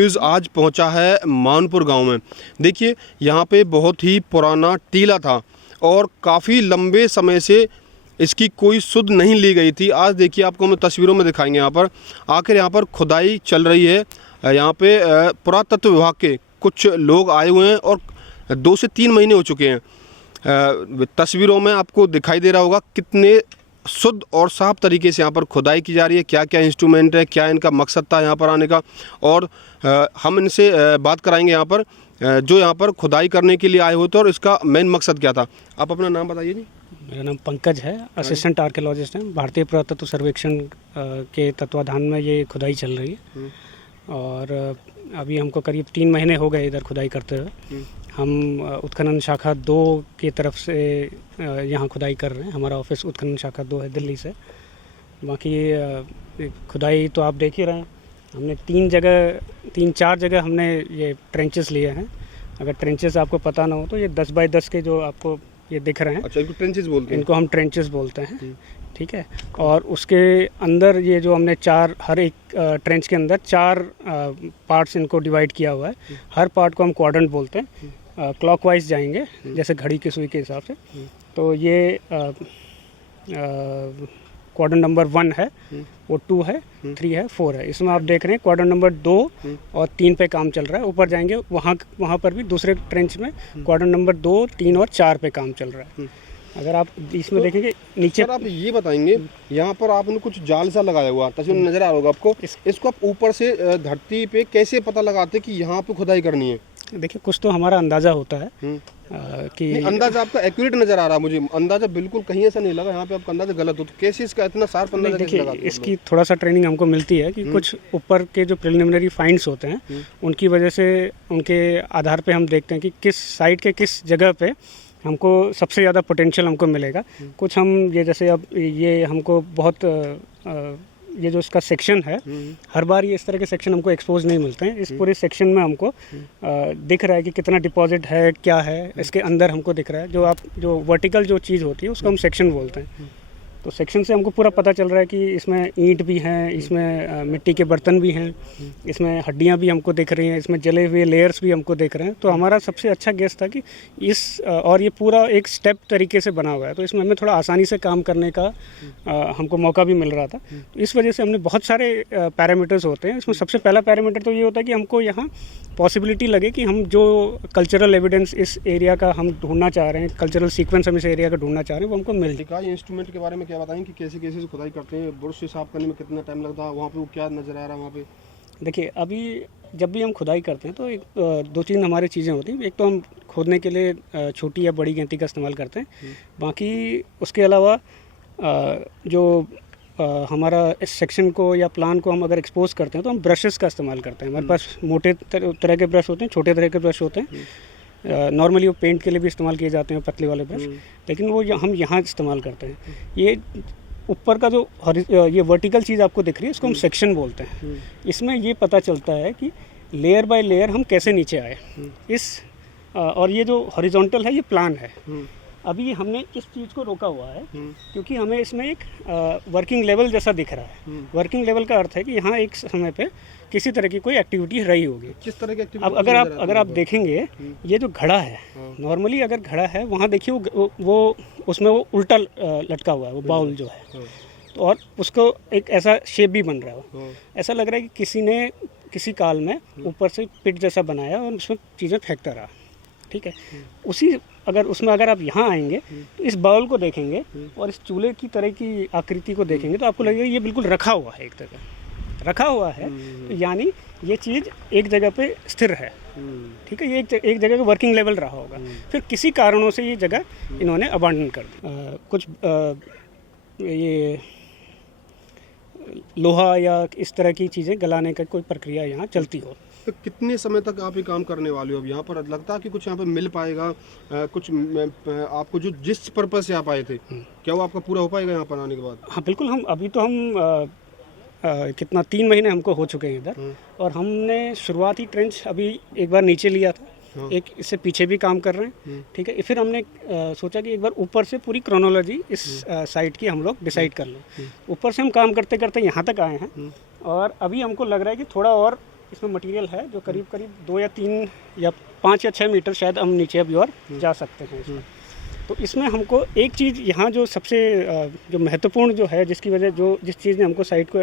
News आज पहुंचा है मानपुर गांव में। देखिए यहां पे बहुत ही पुराना टीला था और काफ़ी लंबे समय से इसकी कोई सुध नहीं ली गई थी। आज देखिए आपको हम तस्वीरों में दिखाएंगे। यहाँ पर आखिर यहाँ पर खुदाई चल रही है। यहाँ पे पुरातत्व विभाग के कुछ लोग आए हुए हैं और 2 से 3 महीने हो चुके हैं। तस्वीरों में आपको दिखाई दे रहा होगा कितने शुद्ध और साफ तरीके से यहाँ पर खुदाई की जा रही है। क्या क्या इंस्ट्रूमेंट है, क्या इनका मकसद था यहाँ पर आने का, और हम इनसे बात कराएंगे यहाँ पर जो यहाँ पर खुदाई करने के लिए आए होते और इसका मेन मकसद क्या था। आप अपना नाम बताइए जी। मेरा नाम पंकज है, असिस्टेंट आर्कियोलॉजिस्ट हैं। भारतीय पुरातत्व सर्वेक्षण के तत्वाधान में ये खुदाई चल रही है और अभी हमको करीब 3 महीने हो गए इधर खुदाई करते हुए। हम उत्खनन शाखा 2 की तरफ से यहाँ खुदाई कर रहे हैं। हमारा ऑफिस उत्खनन शाखा 2 है दिल्ली से। बाकी खुदाई तो आप देख ही रहे हैं। हमने 3-4 जगह हमने ये ट्रेंचेस लिए हैं। अगर ट्रेंचेस आपको पता ना हो तो ये 10 बाय 10 के जो आपको ये दिख रहे हैं, अच्छा, इनको ट्रेंचेस बोलते हैं। इनको हम ट्रेंचेस बोलते हैं, ठीक है। और उसके अंदर ये जो हमने हर एक ट्रेंच के अंदर 4 पार्ट्स इनको डिवाइड किया हुआ है। हर पार्ट को हम क्वाड्रेंट बोलते हैं। क्लॉकवाइज जाएंगे जैसे घड़ी की सुई के हिसाब से। तो ये क्वाड्रेंट नंबर 1 है, वो 2 है, 3 है, 4 है। इसमें आप देख रहे हैं क्वाड्रेंट नंबर 2 और 3 पे काम चल रहा है। ऊपर जाएंगे वहाँ पर भी दूसरे ट्रेंच में क्वाड्रेंट नंबर 2, 3 और 4 पे काम चल रहा है। अगर आप इसमें देखेंगे नीचे, सर आप ये बताएंगे यहाँ पर आपने कुछ जाल सा लगाया हुआ तस्वीर में नजर आ रहा होगा आपको। इसको आप ऊपर से धरती पे कैसे पता लगाते कि यहाँ पे खुदाई करनी है? देखिए कुछ तो हमारा अंदाज़ा होता है कि अंदाज़ा आपका एक्यूरेट नज़र आ रहा है। मुझे अंदाज़ा बिल्कुल कहीं ऐसा नहीं लगा यहाँ पे आपका अंदाज़ा गलत हो, तो कैसे इसका इतना शार्प अंदाज़ा कैसे लगाते हैं? इसकी थोड़ा सा ट्रेनिंग हमको मिलती है कि कुछ ऊपर के जो प्रिलिमिनरी फाइंड्स होते हैं उनकी वजह से, उनके आधार पे हम देखते हैं कि किस साइट के किस जगह पे हमको सबसे ज़्यादा पोटेंशियल हमको मिलेगा। कुछ हम ये जैसे अब ये हमको बहुत ये जो इसका सेक्शन है, हर बार ये इस तरह के सेक्शन हमको एक्सपोज नहीं मिलते हैं। इस पूरे सेक्शन में हमको दिख रहा है कि कितना डिपॉजिट है, क्या है इसके अंदर हमको दिख रहा है। जो वर्टिकल जो चीज़ होती है उसको हम सेक्शन बोलते हैं। तो सेक्शन से हमको पूरा पता चल रहा है कि इसमें ईंट भी हैं, इसमें मिट्टी के बर्तन भी हैं, इसमें हड्डियां भी हमको दिख रही हैं, इसमें जले हुए लेयर्स भी हमको दिख रहे हैं। तो हमारा सबसे अच्छा गेस था कि और ये पूरा एक स्टेप तरीके से बना हुआ है, तो इसमें हमें थोड़ा आसानी से काम करने का हमको मौका भी मिल रहा था। तो इस वजह से हमने बहुत सारे पैरामीटर्स होते हैं। इसमें सबसे पहला पैरामीटर तो ये होता है कि हमको यहाँ पॉसिबिलिटी लगे कि हम जो कल्चरल एविडेंस इस एरिया का हम ढूंढना चाह रहे हैं, कल्चरल सीक्वेंस हम इस एरिया का ढूंढना चाह रहे हैं, वो हमको मिल जाए। इंस्ट्रूमेंट के बारे में क्या बताएं कि कैसे कैसे खुदाई करते हैं, बुर्श से साफ करने में कितना टाइम लगता है, वहाँ पे वो क्या नज़र आ रहा है वहाँ पे? देखिए अभी जब भी हम खुदाई करते हैं तो 2-3 हमारी चीज़ें होती हैं। एक तो हम खोदने के लिए छोटी या बड़ी गैंती का इस्तेमाल करते हैं। बाकी उसके अलावा जो हमारा इस सेक्शन को या प्लान को हम अगर एक्सपोज करते हैं तो हम ब्रशेस का इस्तेमाल करते हैं। हमारे पास मोटे तरह के ब्रश होते हैं, छोटे तरह के ब्रश होते हैं। नॉर्मली वो पेंट के लिए भी इस्तेमाल किए जाते हैं, पतले वाले ब्रश, लेकिन वो हम यहाँ इस्तेमाल करते हैं। ये ऊपर का जो ये वर्टिकल चीज़ आपको दिख रही है, इसको हम सेक्शन बोलते हैं। इसमें ये पता चलता है कि लेयर बाय लेयर हम कैसे नीचे आए और ये जो हॉरिजॉन्टल है ये प्लान है। अभी हमने इस चीज़ को रोका हुआ है क्योंकि हमें इसमें एक वर्किंग लेवल जैसा दिख रहा है। वर्किंग लेवल का अर्थ है कि यहाँ एक समय पे किसी तरह की कोई एक्टिविटी रही होगी। किस तरह की एक्टिविटी? अब अगर आप देखेंगे ये जो घड़ा है, नॉर्मली अगर घड़ा है वहाँ देखिए वो उसमें वो उल्टा लटका हुआ है, वो बाउल जो है, तो और उसको एक ऐसा शेप भी बन रहा है। ऐसा लग रहा है कि किसी ने किसी काल में ऊपर से पिट जैसा बनाया और उसमें चीज़ें फेंकता रहा, ठीक है। अगर आप यहाँ आएंगे तो इस बाउल को देखेंगे और इस चूल्हे की तरह की आकृति को देखेंगे तो आपको लगेगा ये बिल्कुल रखा हुआ है, एक जगह रखा हुआ है। तो यानी ये चीज़ एक जगह पे स्थिर है, ठीक है। ये एक जगह का वर्किंग लेवल रहा होगा। फिर किसी कारणों से ये जगह इन्होंने अबांडन कर दी। कुछ ये लोहा या इस तरह की चीज़ें गलाने का कोई प्रक्रिया यहाँ चलती हो। तो कितने समय तक आप ये काम करने वाले हो? अब यहाँ पर लगता है कि कुछ यहाँ पे मिल पाएगा, कुछ आपको जो जिस पर्पस से आप आए थे, क्या वो आपका पूरा हो पाएगा यहाँ पर आने के बाद? हाँ बिल्कुल। हम अभी तो कितना 3 महीने हमको हो चुके हैं इधर, और हमने शुरुआती ट्रेंच अभी एक बार नीचे लिया था, एक इससे पीछे भी काम कर रहे हैं, ठीक है। फिर हमने सोचा कि एक बार ऊपर से पूरी क्रोनोलॉजी इस साइट की हम लोग डिसाइड कर लें। ऊपर से हम काम करते करते यहाँ तक आए हैं और अभी हमको लग रहा है कि थोड़ा और इसमें मटेरियल है जो करीब करीब 2 या 3 या 5 या 6 मीटर शायद हम नीचे अभी और जा सकते हैं इसमें। तो इसमें हमको एक चीज़ यहाँ जो सबसे जो महत्वपूर्ण जो है, जिसकी वजह जिस चीज़ ने हमको साइट को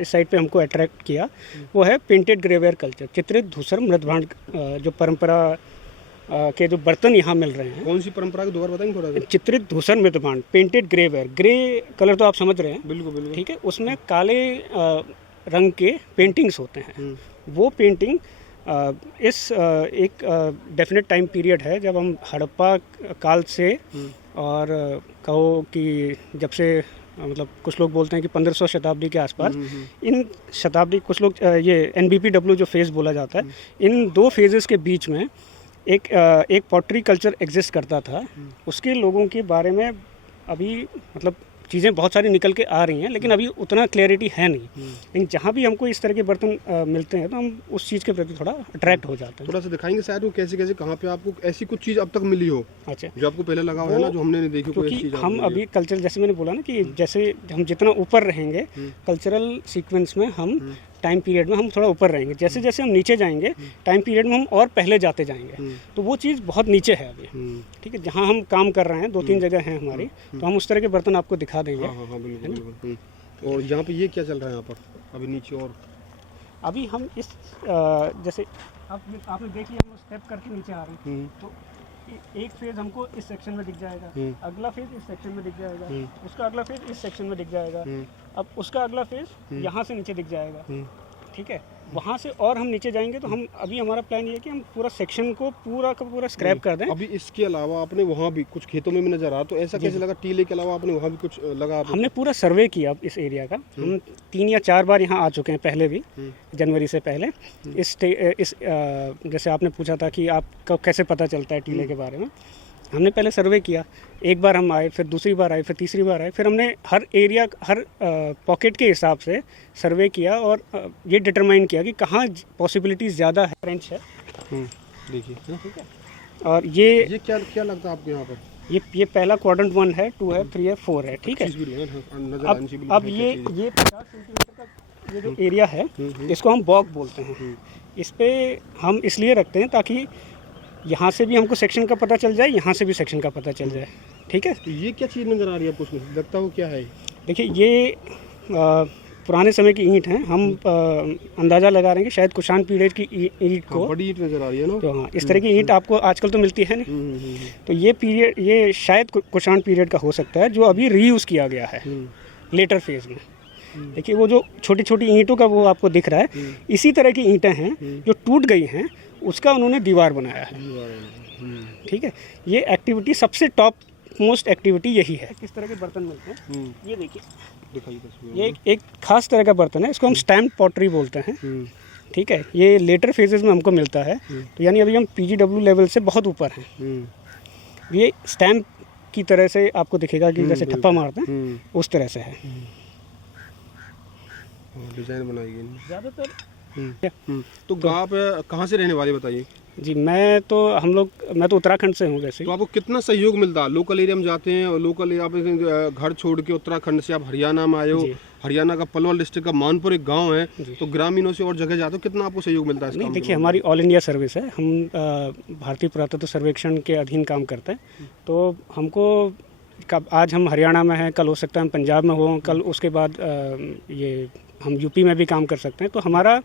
इस साइट पे हमको अट्रैक्ट किया, वो है पेंटेड ग्रेवेयर कल्चर, चित्रित धूसर मृदभांड जो परंपरा के जो बर्तन यहाँ मिल रहे हैं। कौन सी परंपरा के दोबारा बताएंगे थोड़ा सा? चित्रित धूसर मृदभांड, पेंटेड ग्रेवेयर, ग्रे कलर तो आप समझ रहे हैं। बिल्कुल बिल्कुल। ठीक है, उसमें काले रंग के पेंटिंग्स होते हैं। वो पेंटिंग इस एक डेफिनेट टाइम पीरियड है जब हम हड़प्पा काल से और कहो कि जब से मतलब कुछ लोग बोलते हैं कि 1500 शताब्दी के आसपास, इन शताब्दी कुछ लोग ये NBPW जो फेज़ बोला जाता है, इन 2 फेजेस के बीच में एक पॉटरी कल्चर एग्जिस्ट करता था। उसके लोगों के बारे में अभी मतलब चीज़ें बहुत सारी निकल के आ रही हैं, लेकिन अभी उतना क्लैरिटी है नहीं। लेकिन जहाँ भी हमको इस तरह के बर्तन मिलते हैं तो हम उस चीज़ के प्रति थोड़ा अट्रैक्ट हो जाते हैं। थोड़ा सा दिखाएंगे शायद वो कैसे कैसे कहाँ पे आपको ऐसी कुछ चीज़ अब तक मिली हो, अच्छा, जो आपको पहले लगा हुआ है ना, जो हमने नहीं देखी कोई ऐसी क्योंकि चीज़ हम अभी कल्चर, जैसे मैंने बोला ना कि जैसे हम जितना ऊपर रहेंगे कल्चरल सीक्वेंस में, हम टाइम पीरियड में हम थोड़ा ऊपर रहेंगे, जैसे जैसे हम नीचे जाएंगे टाइम पीरियड में हम और पहले जाते जाएंगे। तो वो चीज़ बहुत नीचे है अभी। ठीक है, जहाँ हम काम कर रहे हैं 2-3 जगह हैं हमारी, तो हम उस तरह के बर्तन आपको दिखा देंगे। हाँ हाँ बिल्कुल बिल्कुल। और यहाँ पे ये क्या चल रहा है यहाँ पर अभी नीचे? और अभी हम इस जैसे आपने देख लिया, हम स्टेप करके नीचे आ रहे हैं, तो एक फेज हमको इस सेक्शन में दिख जाएगा, अगला फेज इस सेक्शन में दिख जाएगा, उसका अगला फेज इस सेक्शन में दिख जाएगा, अब उसका अगला फेज यहाँ से नीचे दिख जाएगा। ठीक है, वहाँ से और हम नीचे जाएंगे तो हम अभी हमारा प्लान ये है कि हम पूरा सेक्शन को पूरा का पूरा स्क्रैप कर दें। अभी इसके अलावा आपने वहाँ भी कुछ खेतों में भी नजर आ, तो ऐसा कैसे लगा? टीले के अलावा आपने वहाँ भी कुछ लगा? हमने पूरा सर्वे किया इस एरिया का। हम 3 या 4 बार यहाँ आ चुके हैं पहले भी, जनवरी से पहले। इस जैसे आपने पूछा था कि आपको कैसे पता चलता है टीले के बारे में, हमने पहले सर्वे किया। एक बार हम आए, फिर दूसरी बार आए, फिर तीसरी बार आए, फिर हमने हर एरिया, हर पॉकेट के हिसाब से सर्वे किया और ये डिटरमाइन किया कि कहाँ पॉसिबिलिटीज़ ज़्यादा है, फ्रेंच है। देखिए, ठीक है, और ये क्या क्या लगता है आपको यहाँ पर? ये पहला क्वाड्रेंट 1 है, 2 है, 3 है, 4 है। ठीक है, अब ये 50 सेंटीमीटर का ये जो एरिया है, इसको हम बॉग बोलते हैं। इस पे हम इसलिए रखते हैं ताकि यहाँ से भी हमको सेक्शन का पता चल जाए, यहाँ से भी सेक्शन का पता चल जाए। ठीक है, तो ये क्या चीज़ नज़र आ रही है आपको उसमें? लगता हो क्या है? देखिए, ये पुराने समय की ईंट हैं। हम अंदाज़ा लगा रहे हैं कि शायद कुषाण पीरियड की ईंट को, बड़ी ईंट नज़र आ रही है ना। तो हाँ, इस तरह की ईंट आपको आजकल तो मिलती है नहीं। तो ये पीरियड, ये शायद कुषाण पीरियड का हो सकता है, जो अभी रीयूज़ किया गया है लेटर फेज में। देखिए, वो जो छोटी छोटी ईंटों का वो आपको दिख रहा है, इसी तरह की ईंटें हैं जो टूट गई हैं, उसका उन्होंने दीवार बनाया है। ठीक है, ये एक्टिविटी सबसे टॉप मोस्ट एक्टिविटी यही है। किस तरह के बर्तन मिलते हैं, ये देखिए, दिखाइए तस्वीर। ये एक खास तरह का बर्तन है, इसको हम स्टैम्प पॉटरी बोलते हैं। ठीक है, ये लेटर फेजेस में हमको मिलता है, तो यानी अभी हम PGW लेवल से बहुत ऊपर हैं। ये स्टैम्प की तरह से आपको दिखेगा कि जैसे ठप्पा मारते हैं, उस तरह से है। डिजाइन बनाई गई ज़्यादातर। तो आप कहाँ से रहने वाले बताइए? जी, मैं तो उत्तराखंड से हूँ वैसे। तो आपको कितना सहयोग मिलता है? लोकल एरिया में जाते हैं और लोकल एरिया घर छोड़ के उत्तराखंड से आप हरियाणा में आए हो, हरियाणा का पलवल डिस्ट्रिक्ट का मानपुर एक गांव है, तो ग्रामीणों से और जगह जाते हो, कितना आपको सहयोग मिलता है? नहीं, देखिए, हमारी ऑल इंडिया सर्विस है। हम भारतीय पुरातत्व सर्वेक्षण के अधीन काम करते हैं। तो हमको आज हम हरियाणा में हैं, कल हो सकता है हम पंजाब में हो, कल उसके बाद ये हम यूपी में भी काम कर सकते हैं। तो हमारा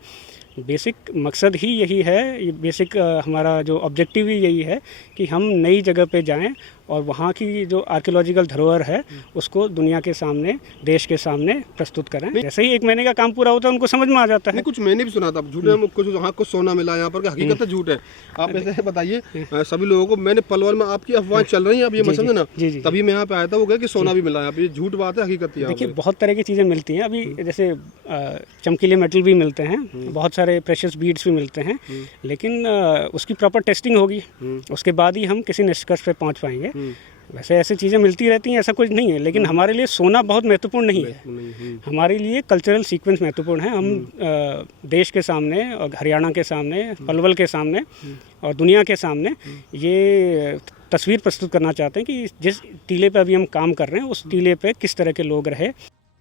बेसिक मकसद ही यही है, ये बेसिक हमारा जो ऑब्जेक्टिव ही यही है कि हम नई जगह पे जाएं और वहाँ की जो आर्कियोलॉजिकल धरोहर है उसको दुनिया के सामने, देश के सामने प्रस्तुत करें। जैसे ही 1 महीने का काम पूरा होता है, उनको समझ में आ जाता है। कुछ मैंने भी सुना था, झूठ है, कुछ वहाँ को सोना मिला, यहाँ पर हकीकत झूठ है। आप ऐसे बताइए सभी लोगों को। मैंने पलवल में आपकी अफवाह चल रही है, अब ये मत समझना, तभी मैं यहाँ पे आया था, वो कहा कि सोना भी मिला। ये झूठ बात है, हकीकत है। देखिए, बहुत तरह की चीज़ें मिलती हैं अभी, जैसे चमकीले मेटल भी मिलते हैं, बहुत सारे प्रेशियस बीड्स भी मिलते हैं, लेकिन उसकी प्रॉपर टेस्टिंग होगी, उसके बाद ही हम किसी निष्कर्ष पे पहुंच पाएंगे। वैसे ऐसी चीज़ें मिलती रहती हैं, ऐसा कुछ नहीं है, लेकिन हमारे लिए सोना बहुत महत्वपूर्ण नहीं है। हमारे लिए कल्चरल सीक्वेंस महत्वपूर्ण है। हम देश के सामने और हरियाणा के सामने, पलवल के सामने और दुनिया के सामने ये तस्वीर प्रस्तुत करना चाहते हैं कि जिस टीले पे अभी हम काम कर रहे हैं, उस टीले पे किस तरह के लोग रहे।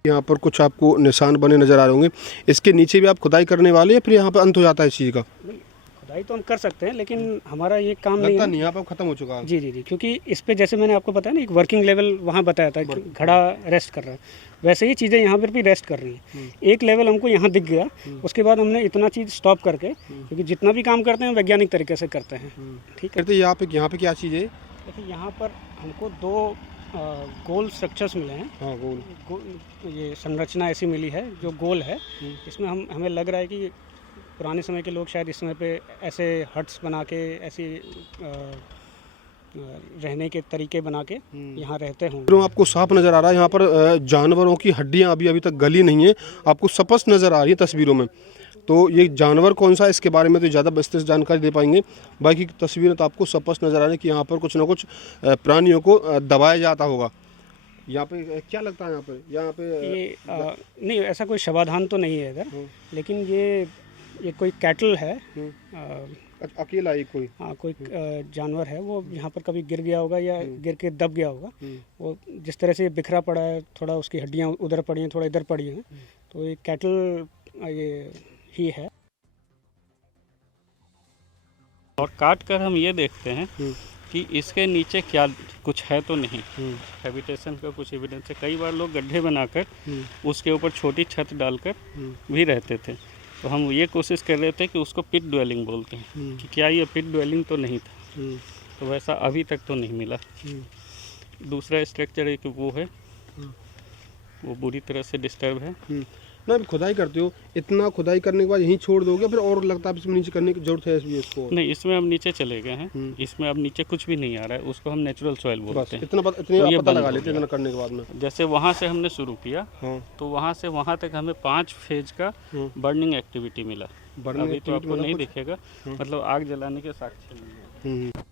यहाँ पर कुछ आपको निशान बने नज़र आ रहे होंगे, इसके नीचे भी आप खुदाई करने वाले हैं, फिर यहाँ पर अंत हो जाता है इस चीज़ का? खुदाई तो हम कर सकते हैं, लेकिन हमारा ये काम नहीं लगता है। नहीं, यहाँ पर ख़त्म हो चुका है। जी जी जी, क्योंकि इस पे जैसे मैंने आपको बताया ना, एक वर्किंग लेवल वहाँ बताया था कि घड़ा रेस्ट कर रहा है, वैसे ही चीज़ें यहाँ पर भी रेस्ट कर रही हैं। एक लेवल हमको यहाँ दिख गया, उसके बाद हमने इतना चीज़ स्टॉप करके, क्योंकि जितना भी काम करते हैं वैज्ञानिक तरीके से करते हैं। ठीक है। कहते यहाँ पे क्या चीज़ है? देखिए यहाँ पर हमको दो गोल स्ट्रक्चर्स मिले हैं। हाँ, गोल। ये संरचना ऐसी मिली है जो गोल है। इसमें हमें लग रहा है कि पुराने समय के लोग शायद इस समय पे ऐसे हट्स बना के, ऐसी रहने के तरीके बना के यहाँ रहते होंगे। आपको साफ नज़र आ रहा है यहाँ पर जानवरों की हड्डियाँ अभी तक गली नहीं है, आपको स्पष्ट नज़र आ रही है तस्वीरों में। तो ये जानवर कौन सा है इसके बारे में तो ज़्यादा विस्तृत जानकारी दे पाएंगे, बाकी की तस्वीरें तो आपको स्पष्ट नज़र आ रही है कि यहाँ पर कुछ ना कुछ प्राणियों को दबाया जाता होगा। यहाँ पे क्या लगता है? यहाँ पे ये नहीं, ऐसा कोई शवाधान तो नहीं है इधर, लेकिन ये कोई कैटल है। अकेला ही कोई? हाँ, कोई जानवर है, वो यहाँ पर कभी गिर गया होगा या गिर के दब गया होगा। वो जिस तरह से बिखरा पड़ा है, थोड़ा उसकी हड्डियाँ उधर पड़ी हैं, थोड़ा इधर पड़ी हैं, तो ये कैटल ये ही है। और काट कर हम ये देखते हैं कि इसके नीचे क्या कुछ है तो नहीं। हैबिटेशन का कुछ एविडेंस है। कई बार लोग गड्ढे बनाकर उसके ऊपर छोटी छत डालकर भी रहते थे, तो हम ये कोशिश कर रहे थे कि उसको पिट ड्वेलिंग बोलते हैं, कि क्या ये पिट ड्वेलिंग तो नहीं था। तो वैसा अभी तक तो नहीं मिला। दूसरा स्ट्रक्चर एक वो है, वो बुरी तरह से डिस्टर्ब है। ना खुदाई करते हो, इतना खुदाई करने के बाद यहीं छोड़ दोगे, फिर और लगता है इसमें नीचे करने की जरूरत है इसको? नहीं, इसमें अब नीचे चले गए हैं। इसमें अब नीचे कुछ भी नहीं आ रहा है, उसको हम नेचुरल सॉइल बोलते हैं। इतना पता लगा लेते हैं इतना करने के बाद में। जैसे वहाँ से हमने शुरू किया, तो वहाँ से वहाँ तक हमें 5 फेज का बर्निंग एक्टिविटी मिला। अभी तो आपको नहीं दिखेगा, मतलब आग जलाने के साक्ष्य मिले।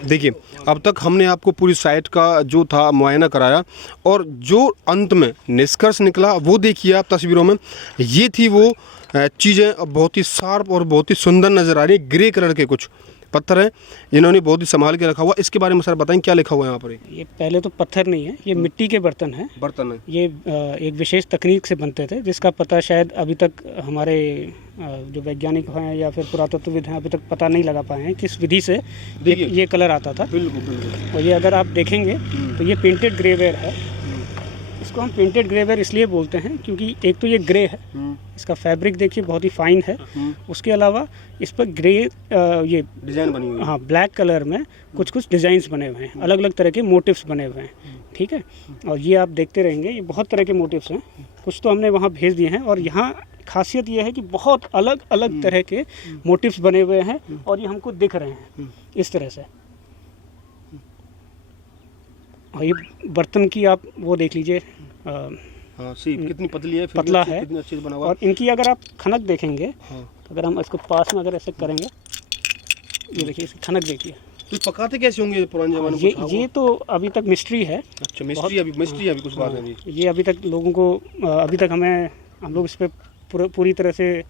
देखिए, अब तक हमने आपको पूरी साइट का जो था मुआयना कराया, और जो अंत में निष्कर्ष निकला वो देखिए आप तस्वीरों में। ये थी वो चीज़ें, बहुत ही शार्प और बहुत ही सुंदर नज़र आ रही है। ग्रे कलर के कुछ पत्थर हैं, इन्होंने बहुत ही संभाल के रखा हुआ। इसके बारे में सर बताएं, क्या लिखा हुआ है यहाँ पर? ये पहले तो पत्थर नहीं है, ये मिट्टी के बर्तन है। ये एक विशेष तकनीक से बनते थे, जिसका पता शायद अभी तक हमारे जो वैज्ञानिक हैं या फिर पुरातत्वविद हैं अभी तक पता नहीं लगा पाए हैं किस विधि से ये कलर आता था। बिल्कुल। और ये अगर आप देखेंगे तो ये पेंटेड ग्रेवेयर है। इसको हम पेंटेड ग्रेवेयर इसलिए बोलते हैं क्योंकि एक तो ये ग्रे है, इसका फैब्रिक देखिए बहुत ही फाइन है। उसके अलावा इस पर ग्रे ये डिज़ाइन बनी हुई है। हाँ, ब्लैक कलर में कुछ डिज़ाइंस बने हुए हैं, अलग अलग तरह के मोटिव्स बने हुए हैं। ठीक है, और ये आप देखते रहेंगे, ये बहुत तरह के मोटिव्स हैं। कुछ तो हमने वहाँ भेज दिए हैं, और यहाँ खासियत ये है कि बहुत अलग अलग तरह के मोटिव्स बने हुए हैं, और ये हमको दिख रहे हैं इस तरह से। और ये बर्तन की आप वो देख लीजिए, हाँ, सीप कितनी पतली है, पतला है, कितनी अच्छे से बना हुआ। और इनकी अगर आप खनक देखेंगे, हाँ, तो अगर हम इसको पास में अगर ऐसे करेंगे, ये देखिए इसकी खनक देखिए। तो पकाते कैसे होंगे पुराने जमाने में? ये तो अभी तक मिस्ट्री है। अच्छा, मिस्ट्री अभी कुछ बात है। ये अभी तक लोगों को अभी तक हम लोग इस पर पूरी तरह से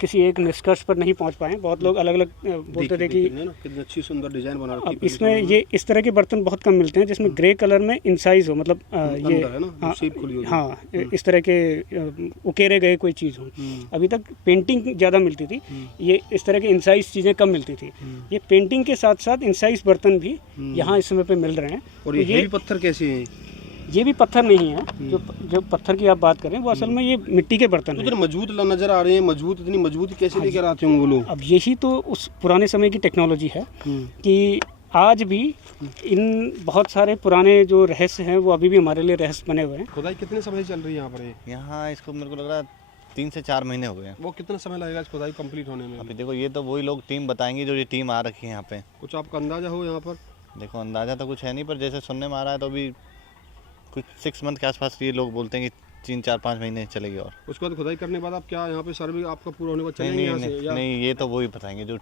किसी एक निष्कर्ष पर नहीं पहुंच पाए। बहुत लोग अलग अलग बोलते थे कि कितनी अच्छी सुंदर डिजाइन बना रखी है। अब इसमें ये इस तरह के बर्तन बहुत कम मिलते हैं जिसमें ग्रे कलर में इंसाइज हो, मतलब ये है ना, शेप खुली हो। हाँ, इस तरह के उकेरे गए कोई चीज़ हो। अभी तक पेंटिंग ज़्यादा मिलती थी, ये इस तरह के इंसाइज चीज़ें कम मिलती थी। ये पेंटिंग के साथ साथ इंसाइज बर्तन भी यहाँ इस समय पे मिल रहे हैं। और ये पत्थर कैसे हैं? ये भी पत्थर नहीं है, जो पत्थर की आप बात करें वो असल में ये मिट्टी के बर्तन हैं। तो मजबूत नजर आ रहे हैं, इतनी मजबूती कैसे लेकर आते होंगे वो लोग? अब यही तो उस पुराने समय की टेक्नोलॉजी है कि आज भी इन बहुत सारे पुराने जो रहस्य हैं वो अभी भी हमारे लिए रहस्य बने हुए हैं। खुदाई कितने समय से चल रही है यहाँ पर? यहाँ इसको मेरे को लग रहा है 3 से 4 महीने हो गए हैं। वो कितना समय लगेगा इस खुदाई कंप्लीट होने में? अभी देखो, ये तो वही लोग टीम बताएंगे जो ये टीम आ रखी है यहाँ पे। कुछ आपका अंदाजा हो यहाँ पर? देखो, अंदाजा तो कुछ है नहीं, पर जैसे सुनने में आ रहा है तो अभी कुछ 6 मंथ के आसपास ये लोग बोलते हैं कि 3, 4, 5 महीने चलेगी। और उसके बाद खुदाई करने के बाद आप क्या यहाँ पे सर्वे आपका पूरा होने के बाद चलेंगे यहाँ से? नहीं, ये तो वही बताएंगे जो।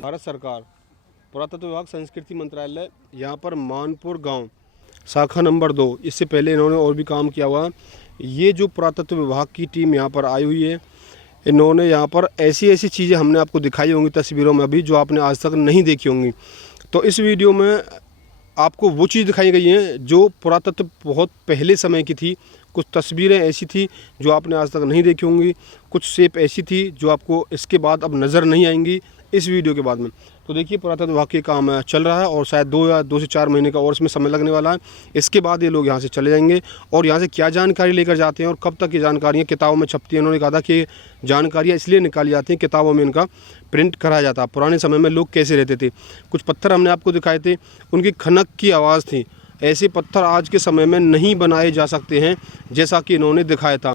भारत सरकार, पुरातत्व विभाग, संस्कृति मंत्रालय यहाँ पर मानपुर गांव शाखा नंबर 2। इससे पहले इन्होंने और भी काम किया हुआ। ये जो पुरातत्व विभाग की टीम यहाँ पर आई हुई है, इन्होंने यहाँ पर ऐसी ऐसी चीज़ें हमने आपको दिखाई होंगी तस्वीरों में अभी, जो आपने आज तक नहीं देखी होंगी। तो इस वीडियो में आपको वो चीज़ दिखाई गई हैं जो पुरातत्व बहुत पहले समय की थी। कुछ तस्वीरें ऐसी थी जो आपने आज तक नहीं देखी होंगी, कुछ शेप ऐसी थी जो आपको इसके बाद अब नज़र नहीं आएंगी इस वीडियो के बाद में। तो देखिए पुरातत्व विभाग के काम चल रहा है और शायद 2 से 4 महीने का और इसमें समय लगने वाला है। इसके बाद ये लोग यहाँ से चले जाएंगे और यहाँ से क्या जानकारी लेकर जाते हैं और कब तक ये जानकारियाँ किताबों में छपती हैं। उन्होंने कहा था कि जानकारियाँ इसलिए निकाली जाती हैं, किताबों में इनका प्रिंट कराया जाता। पुराने समय में लोग कैसे रहते थे, कुछ पत्थर हमने आपको दिखाए थे, उनकी खनक की आवाज़ थी। ऐसे पत्थर आज के समय में नहीं बनाए जा सकते हैं जैसा कि इन्होंने दिखाया था।